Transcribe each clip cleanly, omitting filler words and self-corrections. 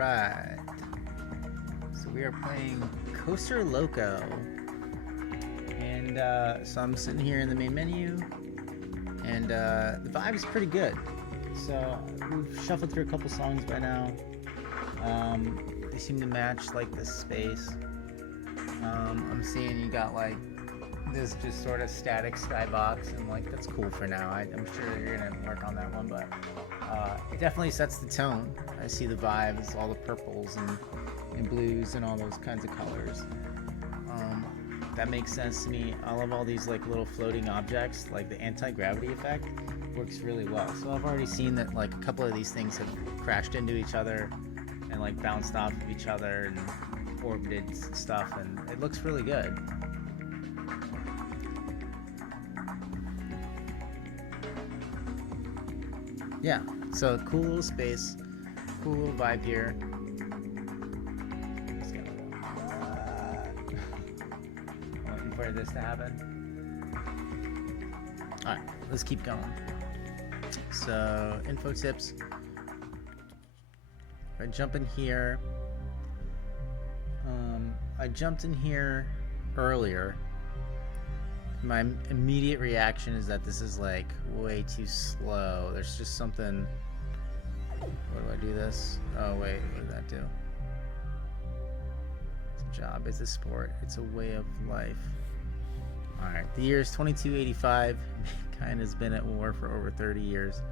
Alright. So we are playing Coaster Loco. And so I'm sitting here in the main menu. And the vibe is pretty good. So we've shuffled through a couple songs by now. They seem to match like the space. I'm seeing you got like this just sort of static skybox, and like that's cool for now. I'm sure you're gonna work on that one, but it definitely sets the tone. I see the vibes, all the purples and blues and all those kinds of colors. That makes sense to me. I love all these like little floating objects, like the anti-gravity effect works really well. So I've already seen that like a couple of these things have crashed into each other and like bounced off of each other and orbited stuff, and it looks really good. Yeah, so cool little space, cool little vibe here. Just gonna waiting for this to happen. Alright, let's keep going. So, info tips. I jump in here. I jumped in here earlier. My immediate reaction is that this is like way too slow. There's just something. What do I do this? Oh wait, what did that do? It's a job, it's a sport, it's a way of life. Alright, the year is 2285. Mankind has been at war for over 30 years.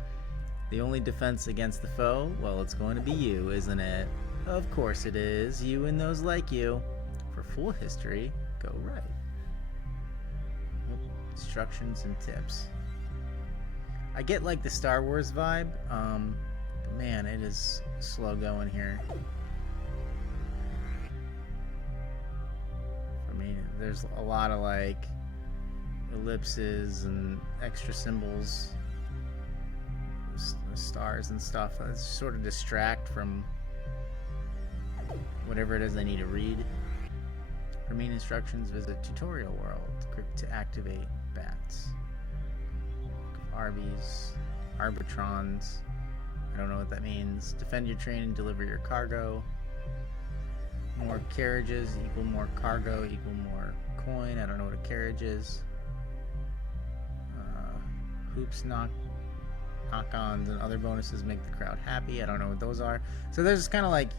The only defense against the foe? Well, it's going to be you, isn't it? Of course it is. You and those like you. For full history, go right. Instructions and tips. I get like the Star Wars vibe, but man, it is slow going here. I mean, there's a lot of like ellipses and extra symbols, stars and stuff that sort of distract from whatever it is I need to read. For main instructions, visit tutorial world. To activate bats. Arby's, Arbitrons. I don't know what that means. Defend your train and deliver your cargo. More carriages equal more cargo equal more coin. I don't know what a carriage is. Hoops, knock-ons, and other bonuses make the crowd happy. I don't know what those are. So there's kind of like,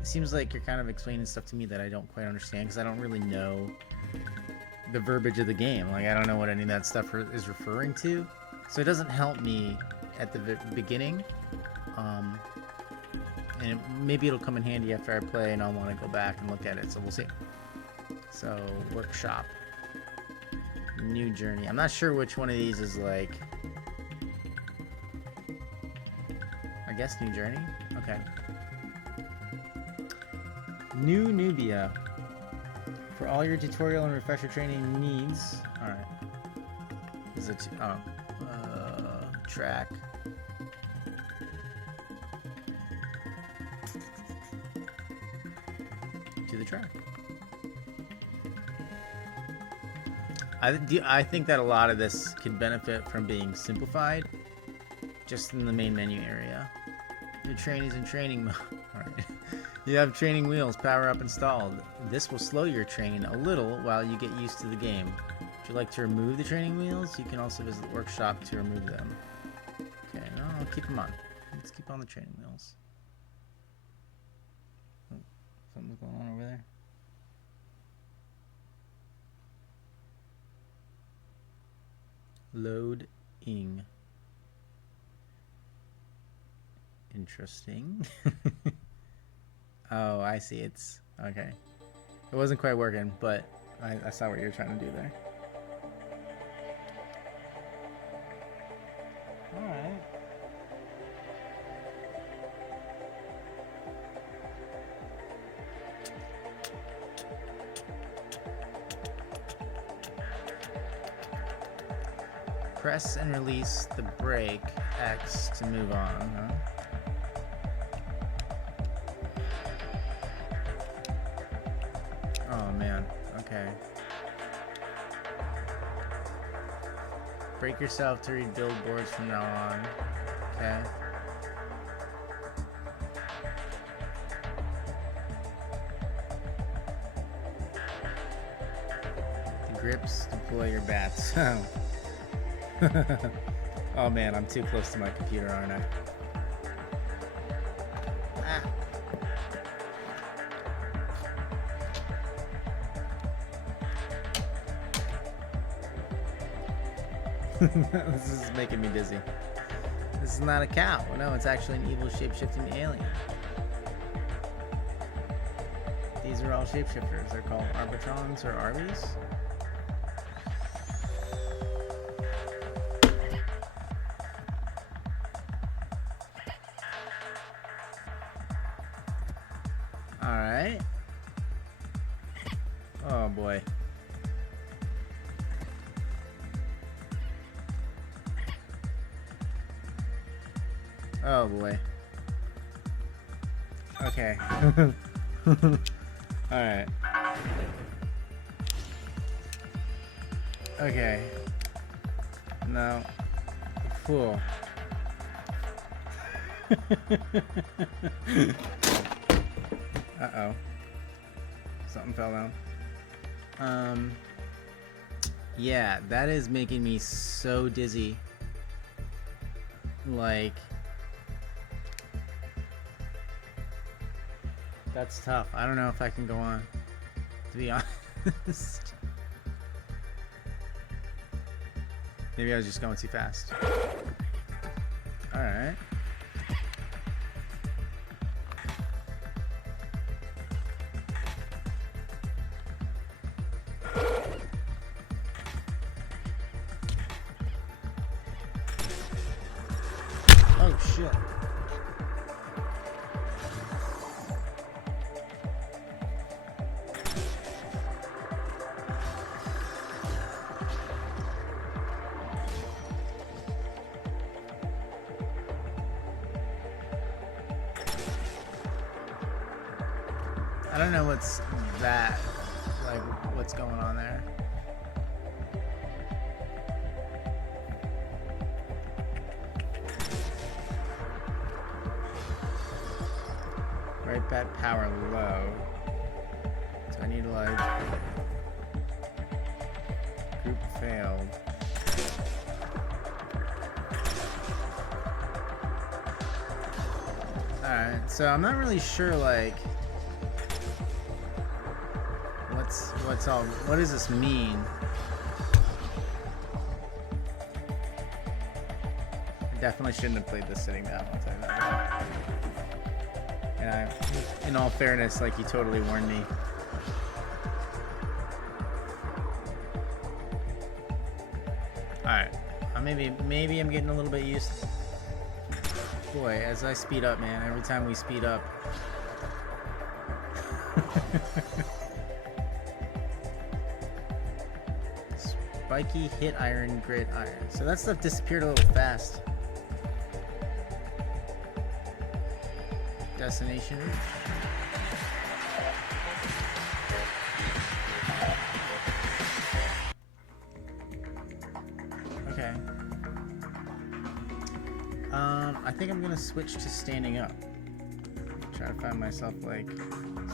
it seems like you're kind of explaining stuff to me that I don't quite understand because I don't really know the verbiage of the game. Like I don't know what any of that stuff is referring to, so it doesn't help me at the beginning. And maybe it'll come in handy after I play and I'll want to go back and look at it, so we'll see. So workshop, new journey. I'm not sure which one of these is like, I guess new journey. Okay. New Nubia. For all your tutorial and refresher training needs. Alright. Is it track. To the track. I think that a lot of this could benefit from being simplified just in the main menu area. Your train is in training mode. Alright. You have training wheels, power up installed. This will slow your train a little while you get used to the game. Would you like to remove the training wheels? You can also visit the workshop to remove them. Okay, no, I'll keep them on. Let's keep on the training wheels. Oh, something's going on over there. Loading. Interesting. Oh, I see. It's okay. It wasn't quite working, but I saw what you were trying to do there. Alright. Press and release the brake X to move on, huh? Oh man, okay. Break yourself to read billboards from now on. Okay. grips, deploy your bats. Oh man, I'm too close to my computer, aren't I? Ah. This is making me dizzy. This is not a cow. No, it's actually an evil shape-shifting alien. These are all shapeshifters. They're called Arbitrons or Arby's. Alright. Oh boy. Oh boy. Okay. Alright. Okay. No. Cool. Uh-oh. Something fell down. Yeah, that is making me so dizzy. Like... That's tough. I don't know if I can go on, to be honest. Maybe I was just going too fast. Alright. Oh shit. I don't know what's that, like, what's going on there. Right bat power low. So I need to, like, group failed. Alright, so I'm not really sure, like, what does this mean? I definitely shouldn't have played this sitting down, I'll tell you that. And in all fairness, like, you totally warned me. Alright. Maybe I'm getting a little bit used. Boy, as I speed up, man, every time we speed up. Spiky, hit iron, grit iron. So that stuff disappeared a little fast. Destination reach. Okay. I think I'm gonna switch to standing up. Try to find myself, like,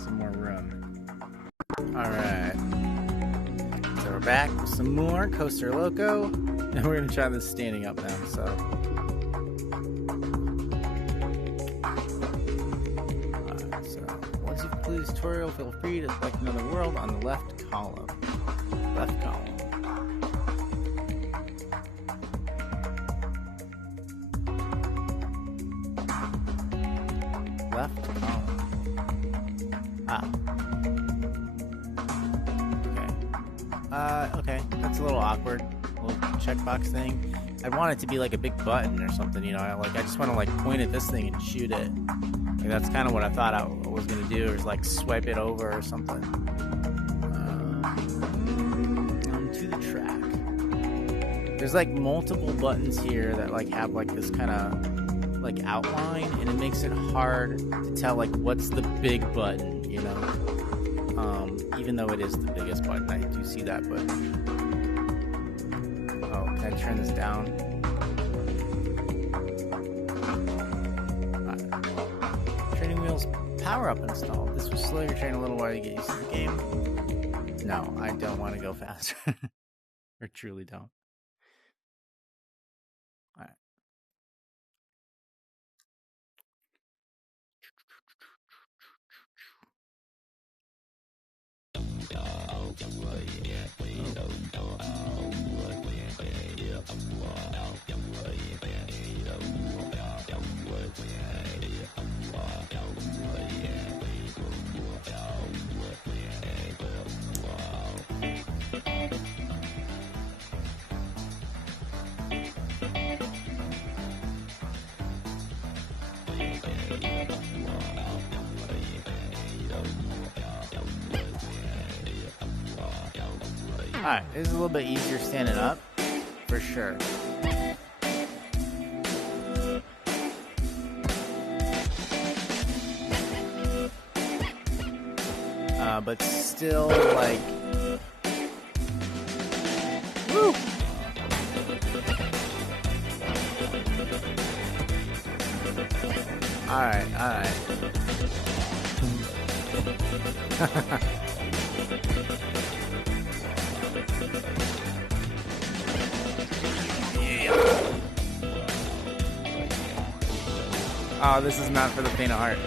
some more room. Alright. So we're back with some more Coaster Loco, and we're gonna try this standing up now, so. Alright, so once you've completed this tutorial, feel free to select another world on the left column. Left column. Left column. Ah. Okay, that's a little awkward. A little checkbox thing. I want it to be like a big button or something, you know. I just want to, like, point at this thing and shoot it. Like, that's kind of what I thought I was gonna do, is like swipe it over or something. Onto the track. There's like multiple buttons here that like have like this kind of like outline, and it makes it hard to tell like what's the big button, you know. Even though it is the biggest button, I do see that, but... Oh, can I turn this down? Training wheels power up installed. This will slow your train a little while you get used to the game. No, I don't want to go faster. Or truly don't. All right. Alright, this is a little bit easier standing up, for sure. But still, like... Woo! Alright. Oh, this is not for the faint of heart.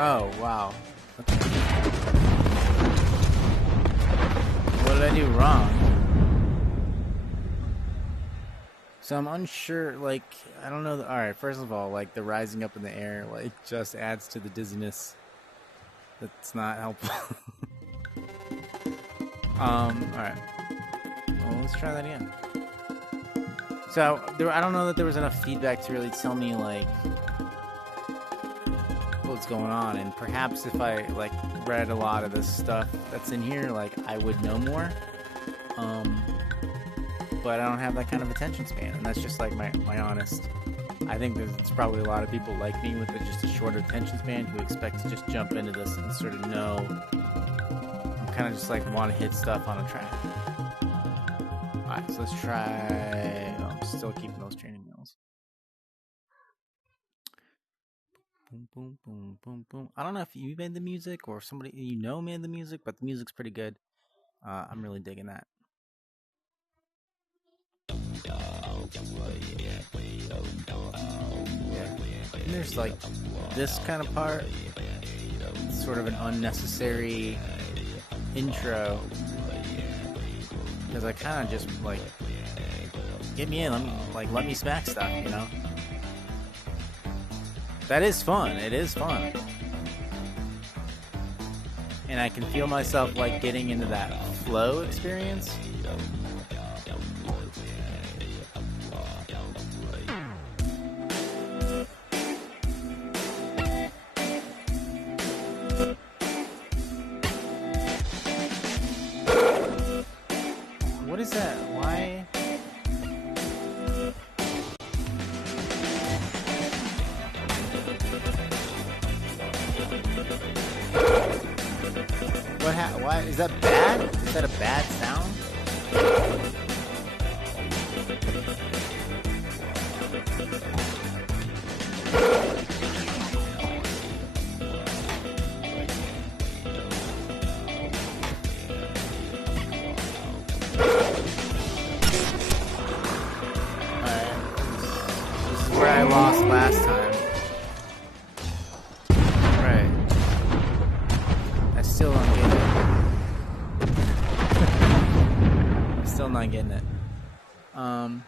Oh, wow. Okay. What did I do wrong? So I'm unsure, like, I don't know. Alright, first of all, like, the rising up in the air, like, just adds to the dizziness. That's not helpful. Alright. Well, let's try that again. So, I don't know that there was enough feedback to really tell me, like, what's going on. And perhaps if I, like, read a lot of the stuff that's in here, like, I would know more. But I don't have that kind of attention span, and that's just like my honest. I think there's probably a lot of people like me with just a shorter attention span who expect to just jump into this and sort of know. I'm kind of just like want to hit stuff on a track. Alright, so let's try. Oh, I'm still keeping those training wheels. Boom, boom, boom, boom, boom. I don't know if you made the music or somebody you know made the music, but the music's pretty good. I'm really digging that. Yeah. And there's like this kind of part, it's sort of an unnecessary intro, because I kind of just like, get me in, let me smack stuff, you know. That is fun. It is fun, and I can feel myself like getting into that flow experience. What is that? Why? Why is that bad? Is that a bad sound? I lost last time. Right. I still don't get it. I'm still not getting it. And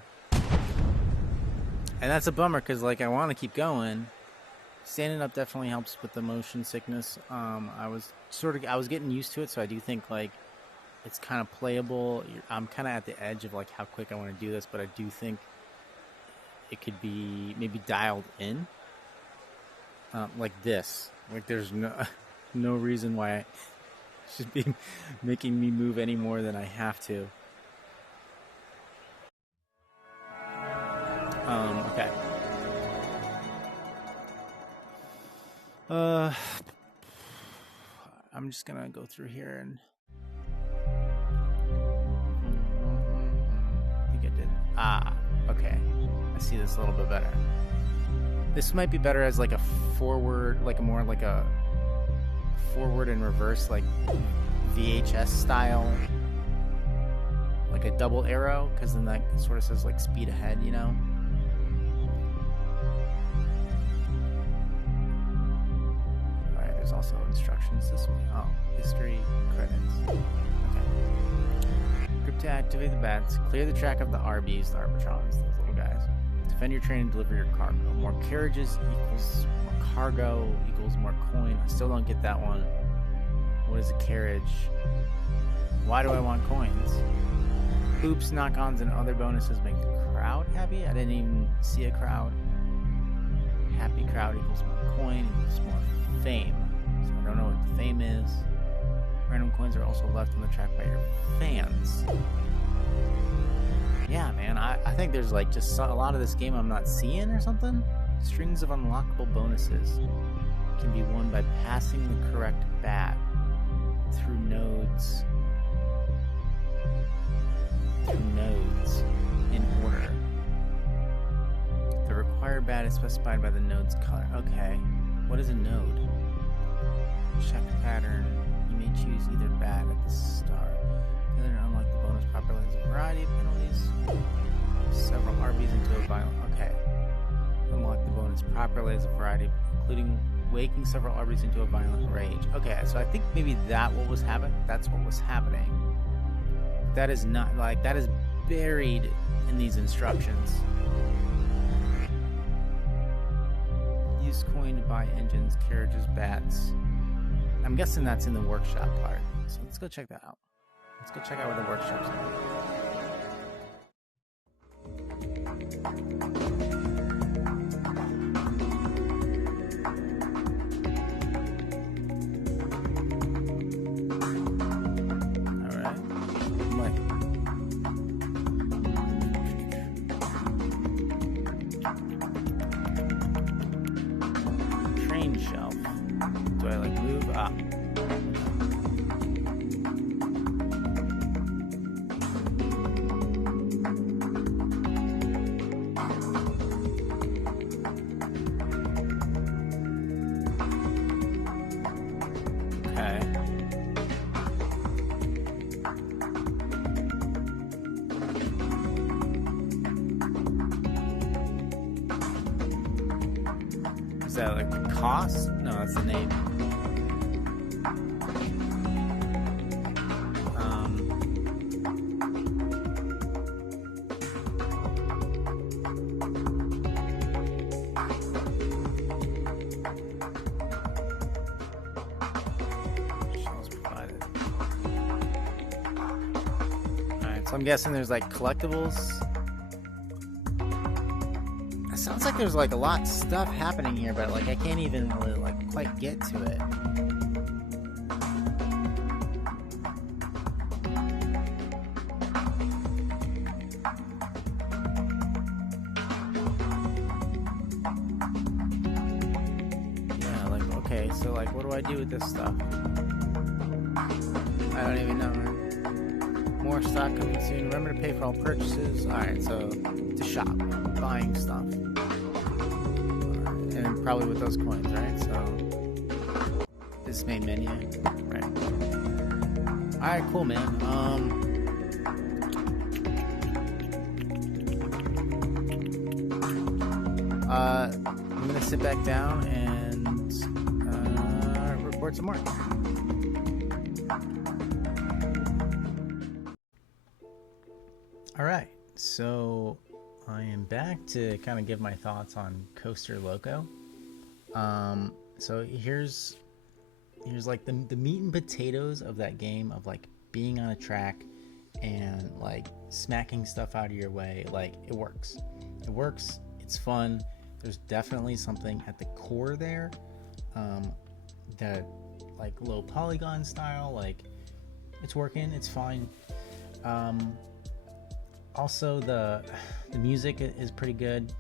that's a bummer because, like, I want to keep going. Standing up definitely helps with the motion sickness. I was getting used to it, so I do think, like, it's kind of playable. I'm kind of at the edge of, like, how quick I want to do this, but I do think it could be maybe dialed in, like this. Like there's no reason why it should be making me move any more than I have to. Okay. I'm just gonna go through here and I think I did. Okay. I see this a little bit better. This might be better as like a forward, like a more like a forward and reverse, like VHS style, like a double arrow, because then that sort of says like speed ahead, you know? Alright, there's also instructions this way. Oh, history, credits. Okay. Group to activate the bats. Clear the track of the RBs, the Arbitrons, those little guys. Defend your train and deliver your cargo. More carriages equals more cargo equals more coin. I still don't get that one. What is a carriage? Why do I want coins? Oops, knock-ons and other bonuses make the crowd happy. I didn't even see a crowd. Happy crowd equals more coin equals more fame. So I don't know what the fame is. Random coins are also left on the track by your fans. Yeah, man, I think there's like just a lot of this game I'm not seeing or something. Strings of unlockable bonuses can be won by passing the correct bat through nodes in order. The required bat is specified by the node's color. Okay, what is a node? Check pattern. You may choose either bat at the start. The other to unlock the bonus properly has a variety of penalties. Several RBs into a violent. Okay. Unlock the bonus properly as a variety, including waking several RBs into a violent rage. Okay, so I think maybe that's what was happening. That is not, like, that is buried in these instructions. Use coin to buy engines, carriages, bats. I'm guessing that's in the workshop part. So let's go check that out. Let's go check out where the workshops are. Shelf. Do I like move up? Okay. Is that like the cost? No, that's the name. Shells provided. Alright, so I'm guessing there's like collectibles. Sounds like there's like a lot of stuff happening here, but like I can't even really like quite get to it. Yeah, like okay, so like what do I do with this stuff? I don't even know. More stock coming soon. Remember to pay for all purchases. Alright, so to shop, buying stuff. And probably with those coins, right? So this main menu, right? All right, cool, man. I'm gonna sit back down and record some more. All right, so I am back to kind of give my thoughts on Coaster Loco. So here's like the meat and potatoes of that game, of like being on a track and like smacking stuff out of your way. Like it works, it's fun. There's definitely something at the core there, that like low polygon style, like it's working, it's fine. Also the music is pretty good,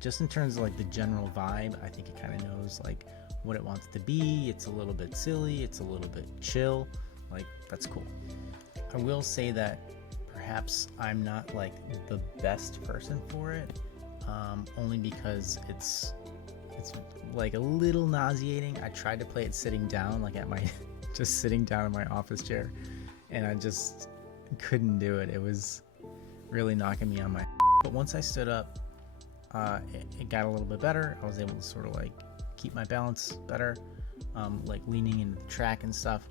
just in terms of like the general vibe. I think it kind of knows like what it wants to be. It's a little bit silly, it's a little bit chill. Like, that's cool. I will say that perhaps I'm not like the best person for it, only because it's like a little nauseating. I tried to play it sitting down, like at my just sitting down in my office chair, and I just couldn't do it. It was really knocking me on my but once I stood up, it got a little bit better. I was able to sort of like keep my balance better, like leaning into the track and stuff.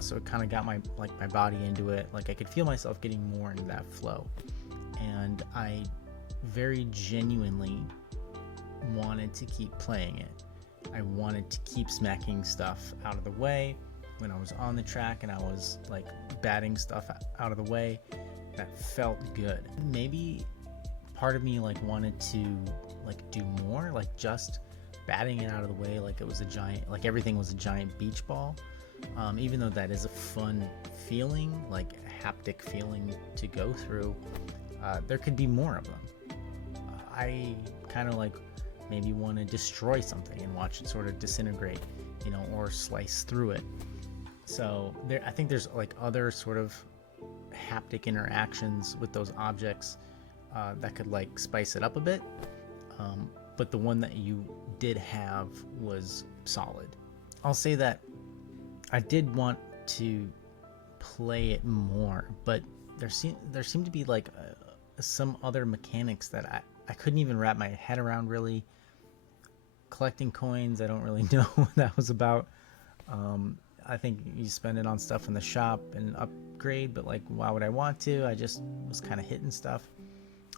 So it kind of got my body into it. Like I could feel myself getting more into that flow, and I very genuinely wanted to keep playing it. I wanted to keep smacking stuff out of the way when I was on the track, and I was like batting stuff out of the way. That felt good. Maybe part of me like wanted to like do more, like just batting it out of the way like it was a giant, like everything was a giant beach ball. Even though that is a fun feeling, like a haptic feeling to go through, there could be more of them. I kind of like maybe want to destroy something and watch it sort of disintegrate, you know, or slice through it. So I think there's like other sort of haptic interactions with those objects that could like spice it up a bit. But the one that you did have was solid. I'll say that I did want to play it more, but there seemed to be like some other mechanics that I couldn't even wrap my head around really. Collecting coins, I don't really know what that was about. I think you spend it on stuff in the shop and upgrade, but like why would I want to? I just was kind of hitting stuff.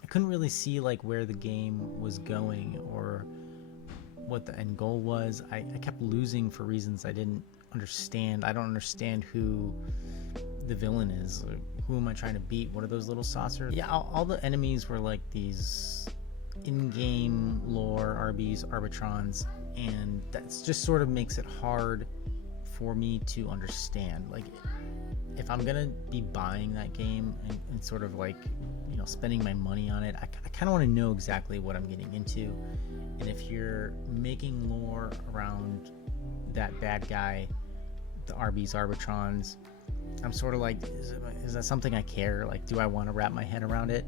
I couldn't really see like where the game was going or what the end goal was. I kept losing for reasons I didn't understand. I don't understand who the villain is. Like, who am I trying to beat? What are those little saucers? Yeah, all the enemies were like these in-game lore RBs, Arbitrons, and that just sort of makes it hard for me to understand. Like, if I'm gonna be buying that game and sort of like, you know, spending my money on it, I kind of want to know exactly what I'm getting into. And if you're making lore around that bad guy, the RBs, Arbitrons, I'm sort of like, is that something I care? Like, do I want to wrap my head around it?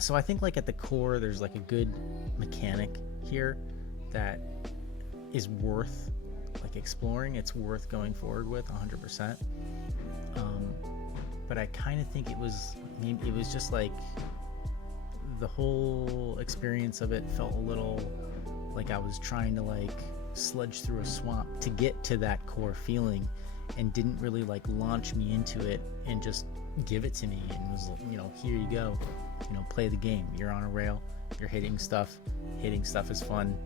So I think like at the core, there's like a good mechanic here that is worth like exploring. It's worth going forward with 100%. But I kind of think it was just like the whole experience of it felt a little like I was trying to like sludge through a swamp to get to that core feeling, and didn't really like launch me into it and just give it to me and was, you know, here you go, you know, play the game. You're on a rail, you're hitting stuff is fun,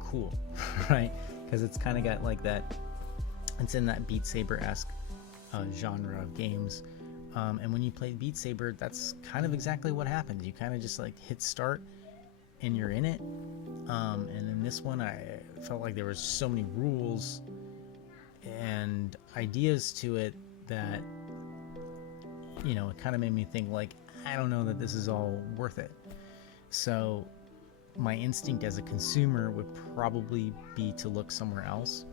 cool. Right? Because it's kind of got like that, it's in that Beat Saber-esque genre of games, and when you play Beat Saber, that's kind of exactly what happens. You kind of just like hit start and you're in it, and in this one I felt like there was so many rules and ideas to it that, you know, it kind of made me think like, I don't know that this is all worth it. So my instinct as a consumer would probably be to look somewhere else,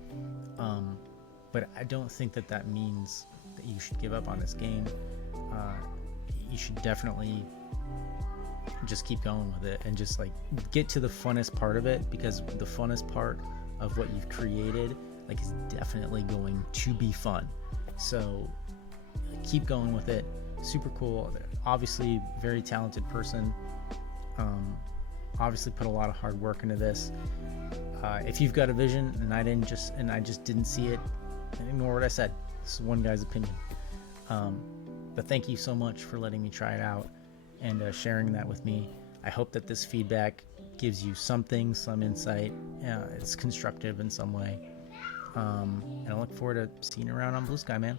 but I don't think that means that you should give up on this game. You should definitely just keep going with it and just like get to the funnest part of it, because the funnest part of what you've created like is definitely going to be fun. So keep going with it. Super cool. Obviously very talented person. Obviously put a lot of hard work into this. If you've got a vision and I just didn't see it, ignore what I said. This is one guy's opinion. But thank you so much for letting me try it out and sharing that with me. I hope that this feedback gives you something, some insight. It's constructive in some way. And I look forward to seeing you around on Blue Sky, man.